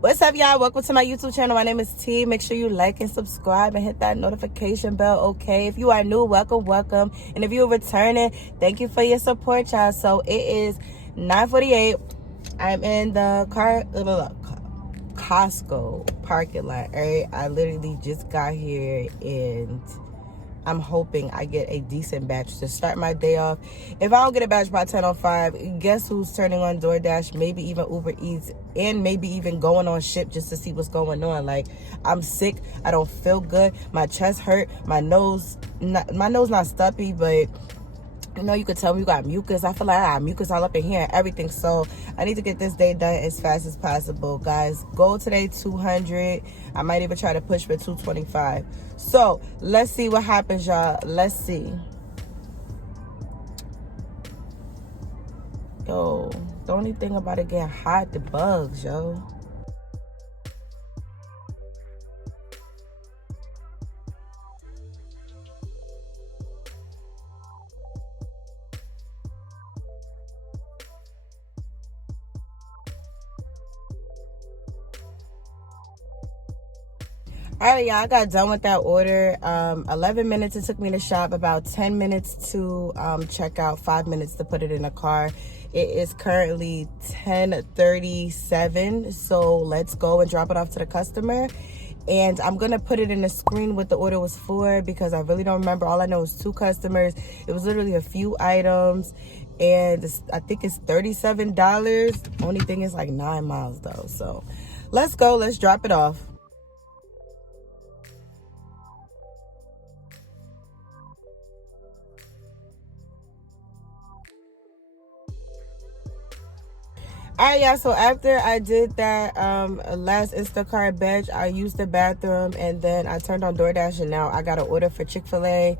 What's up, y'all? Welcome to my YouTube channel. My name is T. Make sure you like and subscribe and hit that notification bell, okay? If you are new, welcome. And if you're returning, thank you for your support, y'all. So it is 9:48. I'm in the Costco parking lot, right? I literally just got here and I'm hoping I get a decent batch to start my day off. If I don't get a batch by 10:05, guess who's turning on DoorDash, maybe even Uber Eats, and maybe even going on Ship just to see what's going on. Like, I'm sick. I don't feel good. My chest hurt. My nose not stuffy, but you know, you could tell me you got mucus. I feel like I got mucus all up in here and everything. So I need to get this day done as fast as possible, guys. Goal today, 200. I might even try to push for 225. So let's see what happens, y'all. Let's see. Yo, the only thing about it getting hot, the bugs, yo. All right, y'all, I got done with that order. 11 minutes it took me to shop, about 10 minutes to check out, 5 minutes to put it in a car. It is currently 10:37, so let's go and drop it off to the customer. And I'm going to put it in the screen what the order was for because I really don't remember. All I know is 2 customers. It was literally a few items, and I think it's $37. Only thing is like 9 miles, though. So let's go. Let's drop it off. All right, y'all, so after I did that last Instacart batch, I used the bathroom, and then I turned on DoorDash, and now I got an order for Chick-fil-A,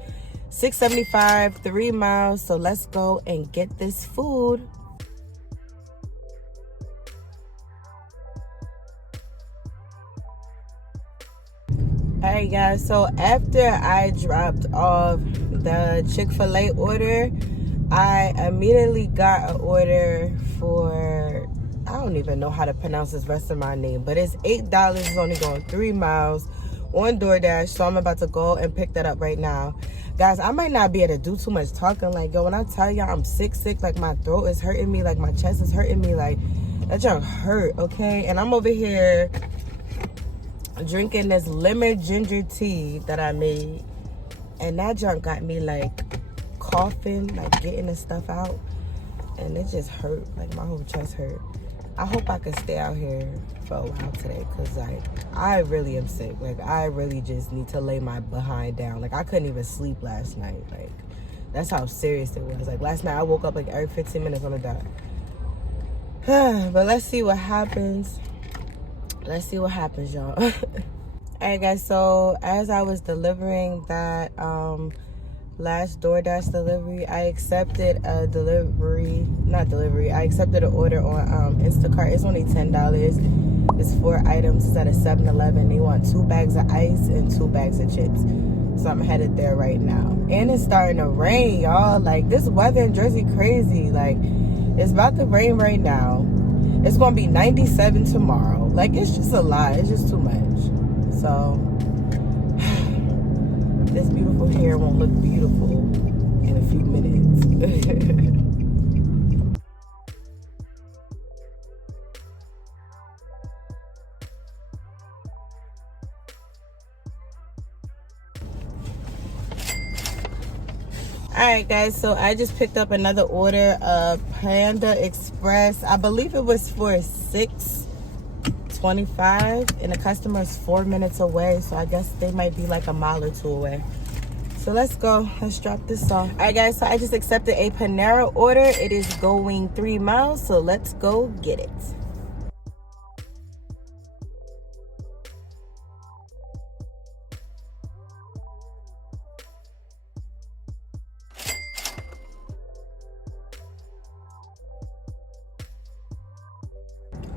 $6.75, 3 miles. So let's go and get this food. All right, guys, so after I dropped off the Chick-fil-A order, I immediately got an order for, I don't even know how to pronounce this rest of my name, but it's $8. It's only going 3 miles on DoorDash, so I'm about to go and pick that up right now. Guys, I might not be able to do too much talking. Like, yo, when I tell y'all I'm sick, like my throat is hurting me, like my chest is hurting me, like that junk hurt, okay? And I'm over here drinking this lemon ginger tea that I made, and that junk got me like coughing, like getting the stuff out, and it just hurt, like my whole chest hurt. I hope I can stay out here for a while today, because like I really am sick. Like I really just need to lay my behind down. Like I couldn't even sleep last night. Like that's how serious it was. Like last night I woke up like every 15 minutes on the dot. But let's see what happens. Let's see what happens, y'all. All right, guys, so as I was delivering that last DoorDash delivery, I accepted a I accepted an order on Instacart. It's only $10. It's 4 items. It's at a 7-Eleven. They want 2 bags of ice and 2 bags of chips. So I'm headed there right now. And it's starting to rain, y'all. Like, this weather in Jersey crazy. Like, it's about to rain right now. It's going to be 97 tomorrow. Like, it's just a lot. It's just too much. So this beautiful hair won't look beautiful in a few minutes. All right, guys, so I just picked up another order of Panda Express. I believe it was for $6.25, and the customer is 4 minutes away, so I guess they might be like a mile or 2 away. So let's go. Let's drop this off. All right, guys, so I just accepted a Panera order. It is going 3 miles, so let's go get it.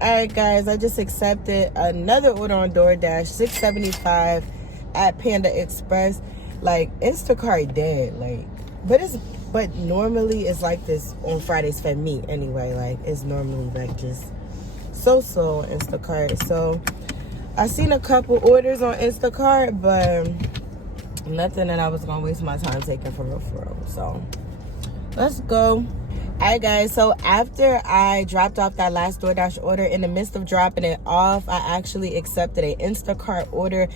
All right, guys, I just accepted another order on DoorDash, $6.75 at Panda Express. Like, Instacart dead, like, but normally it's like this on Fridays for me anyway. Like, it's normally like just so slow on Instacart. So I seen a couple orders on Instacart, but nothing that I was gonna waste my time taking from real. So let's go. Alright guys, so after I dropped off that last DoorDash order, in the midst of dropping it off, I actually accepted an Instacart order.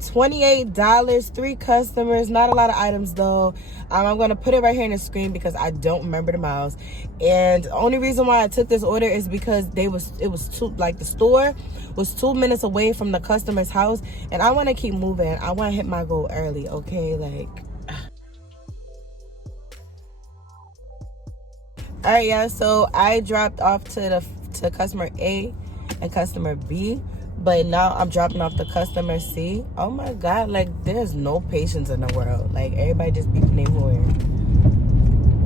$28, 3 customers, not a lot of items though. I'm gonna put it right here in the screen because I don't remember the miles. And the only reason why I took this order is because the store was 2 minutes away from the customer's house, and I want to keep moving. I want to hit my goal early, okay? Like, all right, yeah. So I dropped off to customer A and customer B, but now I'm dropping off to customer C. Oh my God, like there's no patience in the world. Like everybody just beeping their horn,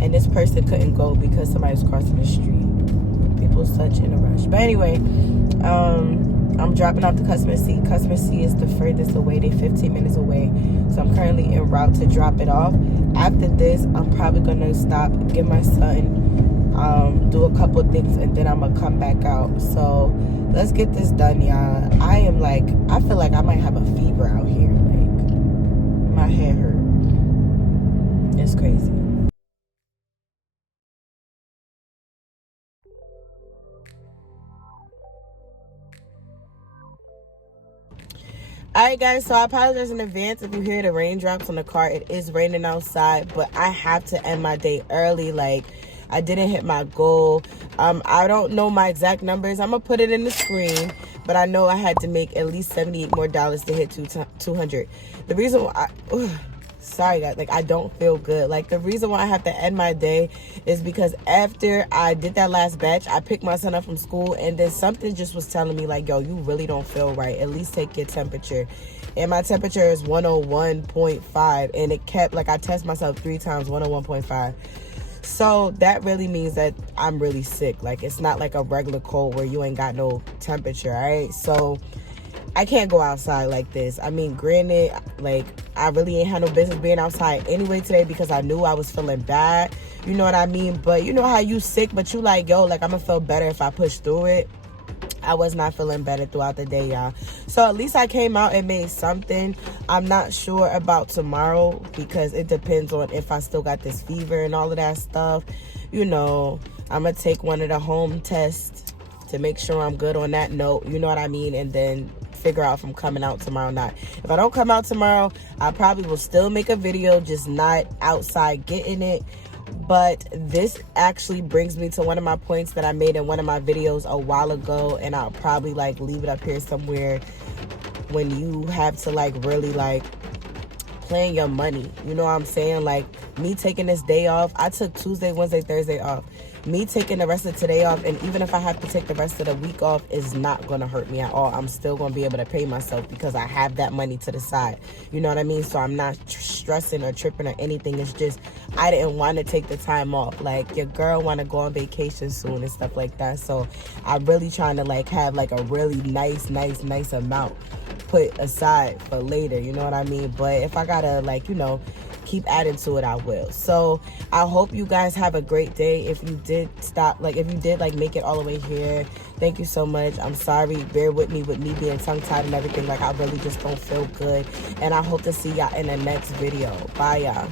and this person couldn't go because somebody's crossing the street. People such in a rush. But anyway, I'm dropping off to customer C. Customer C is the furthest away. They're 15 minutes away. So I'm currently en route to drop it off. After this, I'm probably gonna stop, give my son, do a couple things, and then I'm gonna come back out. So let's get this done, y'all. I feel like I might have a fever out here. Like my head hurt. It's crazy. Alright guys, so I apologize in advance if you hear the raindrops on the car. It is raining outside, but I have to end my day early. Like, I didn't hit my goal. I don't know my exact numbers. I'm gonna put it in the screen, but I know I had to make at least $78 more to hit 200. The reason why sorry guys, like I don't feel good. Like the reason why I have to end my day is because after I did that last batch, I picked my son up from school, and then something just was telling me like, yo, you really don't feel right. At least take your temperature. And my temperature is 101.5, and it kept, like, I test myself 3 times, 101.5. So that really means that I'm really sick. Like, it's not like a regular cold where you ain't got no temperature, all right? So I can't go outside like this. I mean, granted, like, I really ain't had no business being outside anyway today because I knew I was feeling bad. You know what I mean? But you know how you sick, but you like, yo, like, I'm gonna feel better if I push through it. I was not feeling better throughout the day, y'all. So at least I came out and made something. I'm not sure about tomorrow because it depends on if I still got this fever and all of that stuff. You know, I'm going to take one of the home tests to make sure I'm good on that note. You know what I mean? And then figure out if I'm coming out tomorrow or not. If I don't come out tomorrow, I probably will still make a video, just not outside getting it. But this actually brings me to one of my points that I made in one of my videos a while ago, and I'll probably like leave it up here somewhere. When you have to like really like plan your money, you know what I'm saying? Like me taking this day off, I took Tuesday, Wednesday, Thursday off. Me taking the rest of today off, and even if I have to take the rest of the week off, is not going to hurt me at all. I'm still going to be able to pay myself because I have that money to the side. You know what I mean? So I'm not stressing or tripping or anything. It's just I didn't want to take the time off. Like, your girl want to go on vacation soon and stuff like that. So I'm really trying to like have like a really nice amount put aside for later. You know what I mean? But if I got to like, you know, keep adding to it, I will. So I hope you guys have a great day. If you did make it all the way here, thank you so much. I'm sorry, bear with me being tongue tied and everything. Like, I really just don't feel good, and I hope to see y'all in the next video. Bye, y'all.